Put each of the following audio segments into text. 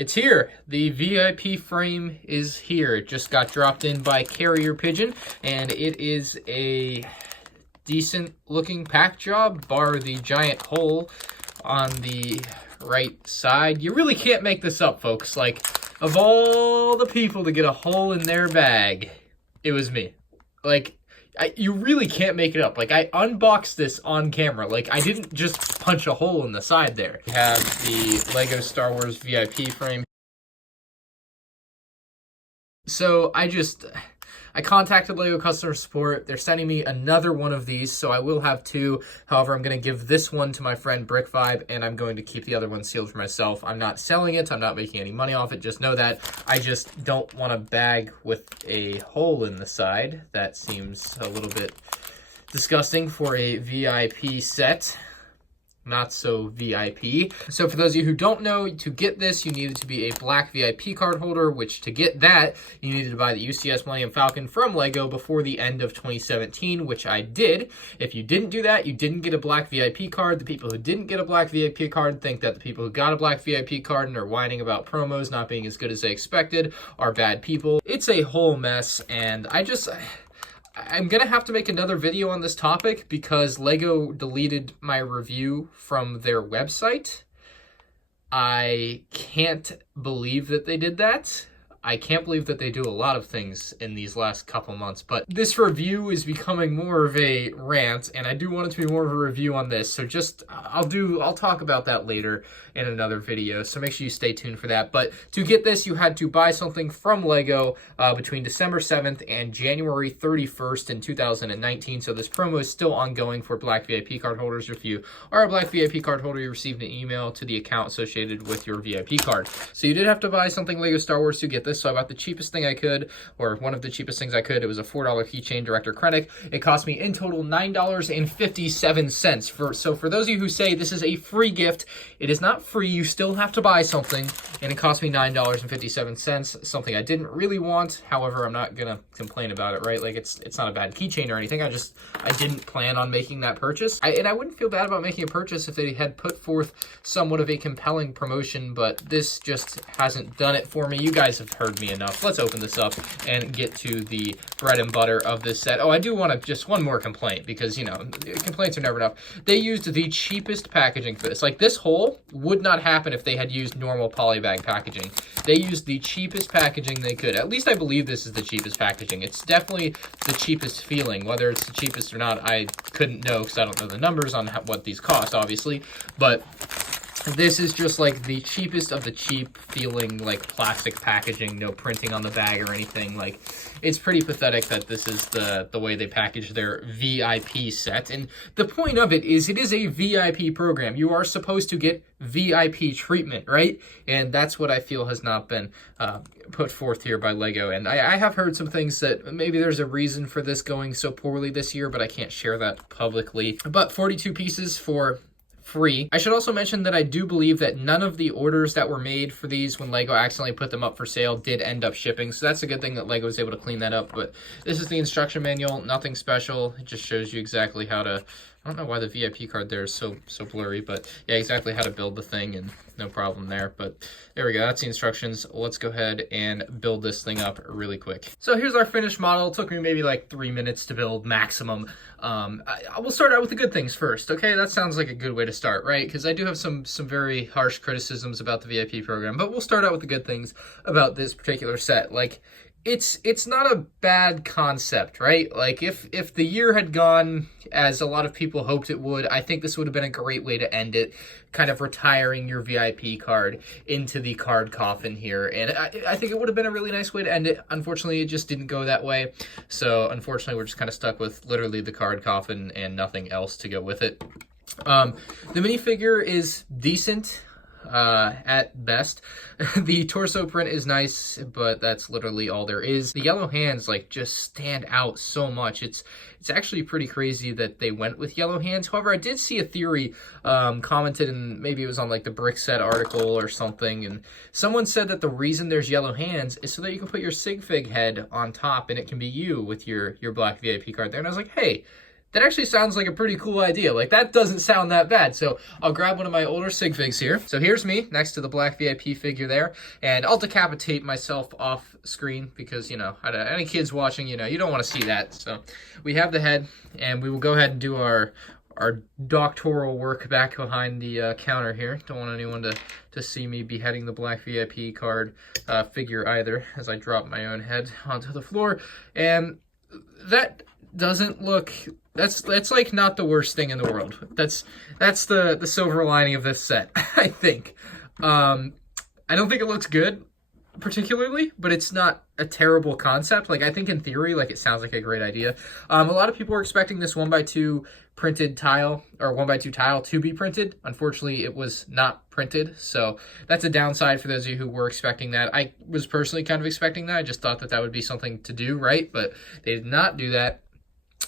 It's here. The VIP frame is here. It just got dropped in by carrier pigeon, and it is a decent looking pack job, bar the giant hole on the right side. You really can't make this up, folks. Like, of all the people to get a hole in their bag, it was me. Like, you really can't make it up. Like, I unboxed this on camera. Like, I didn't just punch a hole in the side there. We have the Lego Star Wars VIP frame. So I contacted LEGO customer support. They're sending me another one of these, so I will have two. However, I'm going to give this one to my friend Brick Vibe, and I'm going to keep the other one sealed for myself. I'm not selling it. I'm not making any money off it. Just know that. I just don't want a bag with a hole in the side. That seems a little bit disgusting for a VIP set. Not so VIP. So for those of you who don't know, to get this, you needed to be a black VIP card holder, which to get that, you needed to buy the UCS Millennium Falcon from LEGO before the end of 2017, which I did. If you didn't do that, you didn't get a black VIP card. The people who didn't get a black VIP card think that the people who got a black VIP card and are whining about promos not being as good as they expected are bad people. It's a whole mess, and I'm going to have to make another video on this topic because LEGO deleted my review from their website. I can't believe that they did that. I can't believe that they do a lot of things in these last couple months, but this review is becoming more of a rant, and I do want it to be more of a review on this, so I'll talk about that later in another video, so make sure you stay tuned for that. But to get this, you had to buy something from LEGO between December 7th and January 31st in 2019, so this promo is still ongoing for black VIP card holders. If you are a black VIP card holder, you received an email to the account associated with your VIP card. So you did have to buy something LEGO Star Wars to get this. So I bought the cheapest thing I could, or one of the cheapest things I could. It was a $4 keychain, Director Krennic. It cost me in total $9.57. So for those of you who say this is a free gift, it is not free. You still have to buy something, and it cost me $9.57. Something I didn't really want. However, I'm not gonna complain about it, right? Like it's not a bad keychain or anything. I didn't plan on making that purchase. And I wouldn't feel bad about making a purchase if they had put forth somewhat of a compelling promotion, but this just hasn't done it for me. You guys have heard me enough. Let's open this up and get to the bread and butter of this set. Oh, I do want to just one more complaint because, you know, complaints are never enough. They used the cheapest packaging for this. Like, this hole would not happen if they had used normal polybag packaging. They used the cheapest packaging they could. At least I believe this is the cheapest packaging. It's definitely the cheapest feeling. Whether it's the cheapest or not, I couldn't know because I don't know the numbers on what these cost, obviously. But this is just like the cheapest of the cheap feeling, like plastic packaging, no printing on the bag or anything. Like, it's pretty pathetic that this is the way they package their VIP set. And the point of it is a VIP program. You are supposed to get VIP treatment, right? And that's what I feel has not been put forth here by LEGO. And I have heard some things that maybe there's a reason for this going so poorly this year, but I can't share that publicly. But 42 pieces for free. I should also mention that I do believe that none of the orders that were made for these when LEGO accidentally put them up for sale did end up shipping, so that's a good thing that LEGO was able to clean that up. But this is the instruction manual, nothing special. It just shows you exactly how to, I don't know why the VIP card there is so blurry, but yeah, exactly how to build the thing, and no problem there. But there we go, that's the instructions. Let's go ahead and build this thing up really quick. So here's our finished model. It took me maybe like 3 minutes to build maximum. I will start out with the good things first, okay? That sounds like a good way to start, right? Because I do have some very harsh criticisms about the VIP program, but we'll start out with the good things about this particular set. Like, it's not a bad concept, right? Like, if the year had gone as a lot of people hoped it would, I think this would have been a great way to end it, kind of retiring your VIP card into the card coffin here. And I think it would have been a really nice way to end it. Unfortunately, it just didn't go that way. So unfortunately, we're just kind of stuck with literally the card coffin and nothing else to go with it. The minifigure is decent. At best. The torso print is nice, but that's literally all there is. The yellow hands like just stand out so much. It's actually pretty crazy that they went with yellow hands. However, I did see a theory commented, and maybe it was on like the Brick Set article or something, and someone said that the reason there's yellow hands is so that you can put your sig fig head on top and it can be you with your black VIP card there. And I was like, hey, that actually sounds like a pretty cool idea. Like, that doesn't sound that bad. So I'll grab one of my older sig figs here. So here's me next to the black VIP figure there, and I'll decapitate myself off screen because, you know, any kids watching, you know, you don't want to see that. So we have the head, and we will go ahead and do our doctoral work back behind the counter here. Don't want anyone to see me beheading the black VIP card figure either, as I drop my own head onto the floor. And that doesn't look, that's like not the worst thing in the world. That's the silver lining of this set, I think. I don't think it looks good particularly, but it's not a terrible concept. Like, I think in theory, like, it sounds like a great idea. A lot of people were expecting this 1x2 printed tile, or 1x2 tile to be printed. Unfortunately, it was not printed, so that's a downside for those of you who were expecting that. I was personally kind of expecting that. I just thought that would be something to do, right? But they did not do that.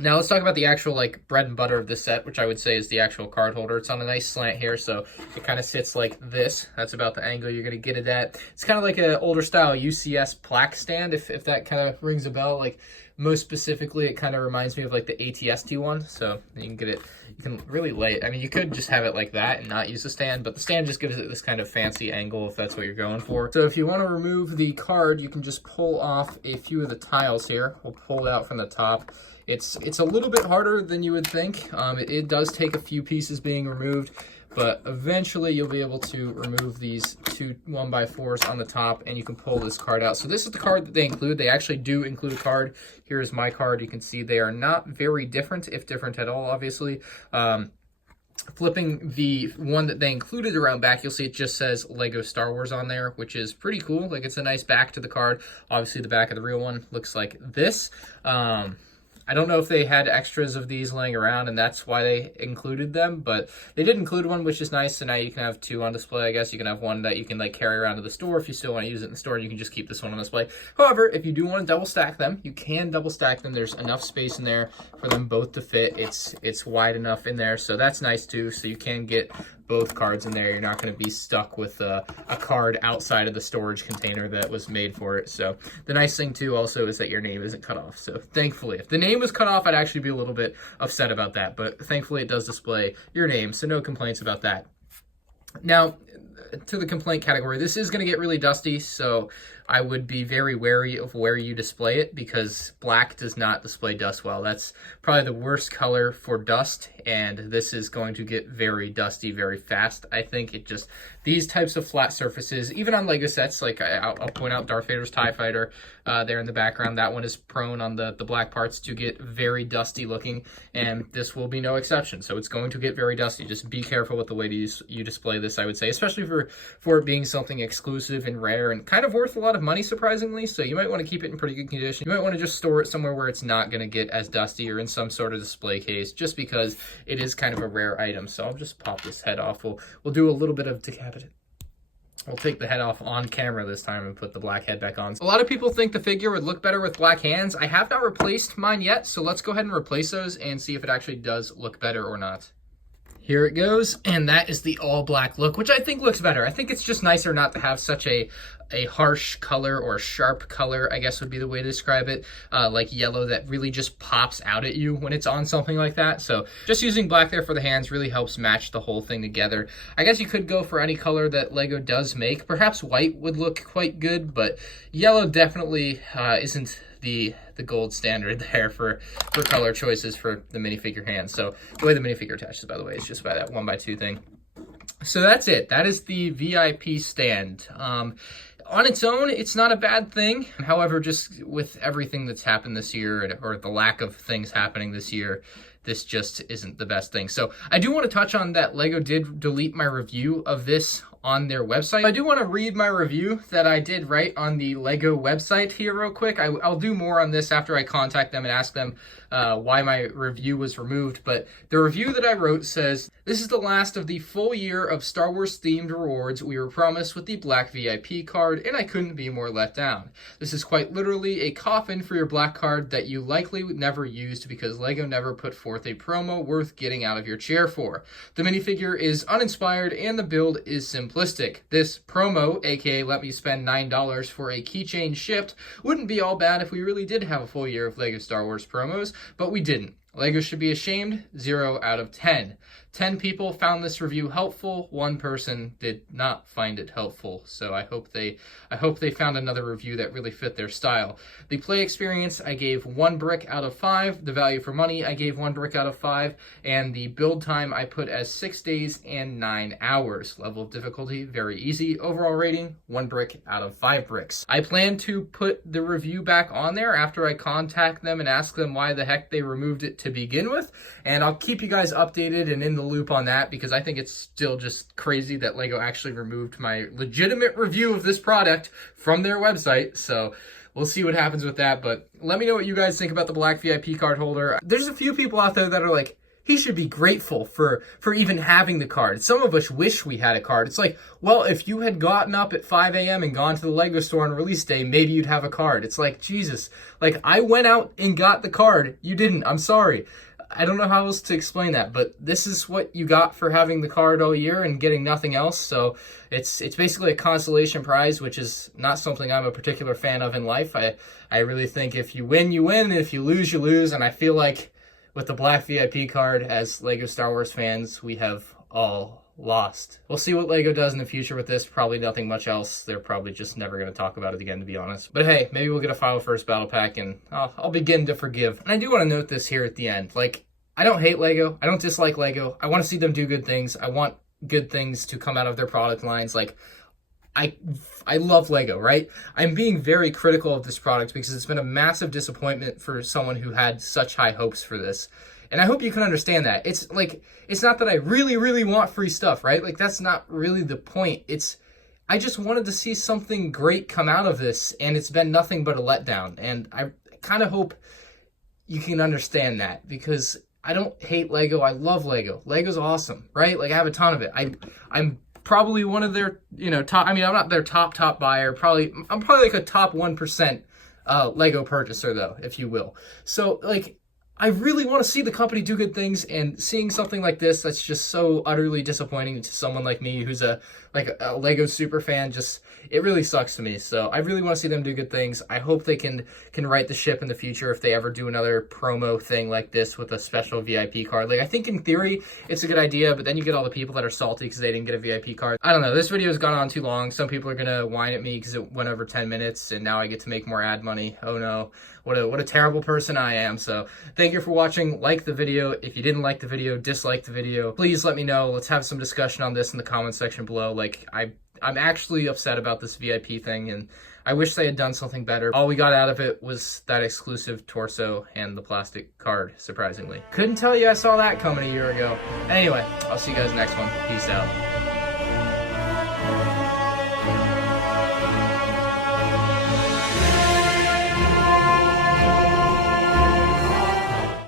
Now let's talk about the actual, like, bread and butter of this set, which I would say is the actual card holder. It's on a nice slant here, so it kind of sits like this. That's about the angle you're going to get it at. It's kind of like an older style UCS plaque stand, if that kind of rings a bell. Like, most specifically, it kind of reminds me of, like, the ATST one, so you can get it, you can really lay it. I mean, you could just have it like that and not use the stand, but the stand just gives it this kind of fancy angle if that's what you're going for. So if you want to remove the card, you can just pull off a few of the tiles here. We'll pull it out from the top. It's a little bit harder than you would think. It does take a few pieces being removed, but eventually you'll be able to remove these two 1x4s on the top, and you can pull this card out. So this is the card that they include. They actually do include a card. Here is my card. You can see they are not very different, if different at all, obviously. Flipping the one that they included around back, you'll see it just says Lego Star Wars on there, which is pretty cool. Like, it's a nice back to the card. Obviously, the back of the real one looks like this. I don't know if they had extras of these laying around and that's why they included them, but they did include one, which is nice. So now you can have two on display. I guess you can have one that you can, like, carry around to the store if you still want to use it in the store, and you can just keep this one on display. However, if you do want to double stack them, you can double stack them. There's enough space in there for them both to fit. It's wide enough in there, so that's nice too. So you can get both cards in there. You're not going to be stuck with a card outside of the storage container that was made for it. So the nice thing too also is that your name isn't cut off. So thankfully, if the name was cut off, I'd actually be a little bit upset about that, but thankfully it does display your name, so no complaints about that. Now, to the complaint category, this is going to get really dusty, so I would be very wary of where you display it, because black does not display dust well. That's probably the worst color for dust, and this is going to get very dusty very fast. I think it just, these types of flat surfaces, even on Lego sets, like I'll point out Darth Vader's TIE Fighter there in the background. That one is prone on the black parts to get very dusty looking, and this will be no exception. So it's going to get very dusty. Just be careful with the way you display this, I would say, especially for it being something exclusive and rare and kind of worth a lot of money, surprisingly. So you might want to keep it in pretty good condition. You might want to just store it somewhere where it's not going to get as dusty, or in some sort of display case, just because it is kind of a rare item. So I'll just pop this head off. We'll do a little bit of decapitate. We'll take the head off on camera this time and put the black head back on. A lot of people think the figure would look better with black hands. I have not replaced mine yet, so let's go ahead and replace those and see if it actually does look better or not. Here it goes, and that is the all black look, which I think looks better. I think it's just nicer not to have such a harsh color, or sharp color, I guess would be the way to describe it, like yellow that really just pops out at you when it's on something like that. So just using black there for the hands really helps match the whole thing together. I guess you could go for any color that Lego does make. Perhaps white would look quite good, but yellow definitely isn't the gold standard there for color choices for the minifigure hands. So the way the minifigure attaches, by the way, is just by that 1x2 thing. So that's it. That is the VIP stand. On its own, it's not a bad thing. However, just with everything that's happened this year, or the lack of things happening this year, this just isn't the best thing. So I do want to touch on that Lego did delete my review of this on their website. I do want to read my review that I did write on the Lego website here real quick. I'll do more on this after I contact them and ask them why my review was removed. But the review that I wrote says, "This is the last of the full year of Star Wars themed rewards we were promised with the black VIP card, and I couldn't be more let down. This is quite literally a coffin for your black card that you likely never used because Lego never put forth a promo worth getting out of your chair for. The minifigure is uninspired and the build is simplistic. This promo, aka let me spend $9 for a keychain shipped, wouldn't be all bad if we really did have a full year of Lego Star Wars promos, but we didn't. LEGO should be ashamed, 0 out of 10. 10 people found this review helpful, 1 person did not find it helpful. So I hope they found another review that really fit their style. The play experience, I gave 1 brick out of 5. The value for money, I gave 1 brick out of 5. And the build time, I put as 6 days and 9 hours. Level of difficulty, very easy. Overall rating, 1 brick out of 5 bricks. I plan to put the review back on there after I contact them and ask them why the heck they removed it to begin with. And I'll keep you guys updated and in the loop on that, because I think it's still just crazy that LEGO actually removed my legitimate review of this product from their website. So we'll see what happens with that. But let me know what you guys think about the black VIP card holder. There's a few people out there that are like, he should be grateful for even having the card. Some of us wish we had a card. It's like, well, if you had gotten up at 5 a.m. and gone to the LEGO store on release day, maybe you'd have a card. It's like, Jesus. Like, I went out and got the card. You didn't. I'm sorry. I don't know how else to explain that, but this is what you got for having the card all year and getting nothing else. So it's basically a consolation prize, which is not something I'm a particular fan of in life. I really think if you win, you win, and if you lose, you lose. And I feel like with the black VIP card, as LEGO Star Wars fans, we have all lost. We'll see what LEGO does in the future with this. Probably nothing much else. They're probably just never going to talk about it again, to be honest. But hey, maybe we'll get a Final First Battle Pack, and I'll begin to forgive. And I do want to note this here at the end. Like, I don't hate LEGO. I don't dislike LEGO. I want to see them do good things. I want good things to come out of their product lines. Like, I love LEGO, right? I'm being very critical of this product because it's been a massive disappointment for someone who had such high hopes for this. And I hope you can understand that. It's like, it's not that I really, really want free stuff, right? Like, that's not really the point. I just wanted to see something great come out of this, and it's been nothing but a letdown. And I kind of hope you can understand that, because I don't hate LEGO. I love LEGO. LEGO's awesome, right? Like, I have a ton of it. I'm probably one of their, top, I'm not their top buyer. I'm probably like a top 1% LEGO purchaser, though, if you will. So, like, I really want to see the company do good things, and seeing something like this that's just so utterly disappointing to someone like me who's a LEGO super fan, it really sucks to me. So I really want to see them do good things. I hope they can right the ship in the future if they ever do another promo thing like this with a special VIP card. Like, I think in theory it's a good idea, but then you get all the people that are salty because they didn't get a VIP card. I don't know. This video has gone on too long. Some people are gonna whine at me because it went over 10 minutes and now I get to make more ad money. Oh no. What a terrible person I am. So thank you for watching. Like the video. If you didn't like the video, dislike the video. Please let me know. Let's have some discussion on this in the comment section below. Like, I'm actually upset about this VIP thing, and I wish they had done something better. All we got out of it was that exclusive torso and the plastic card, surprisingly. Couldn't tell you I saw that coming a year ago. Anyway, I'll see you guys next one. Peace out.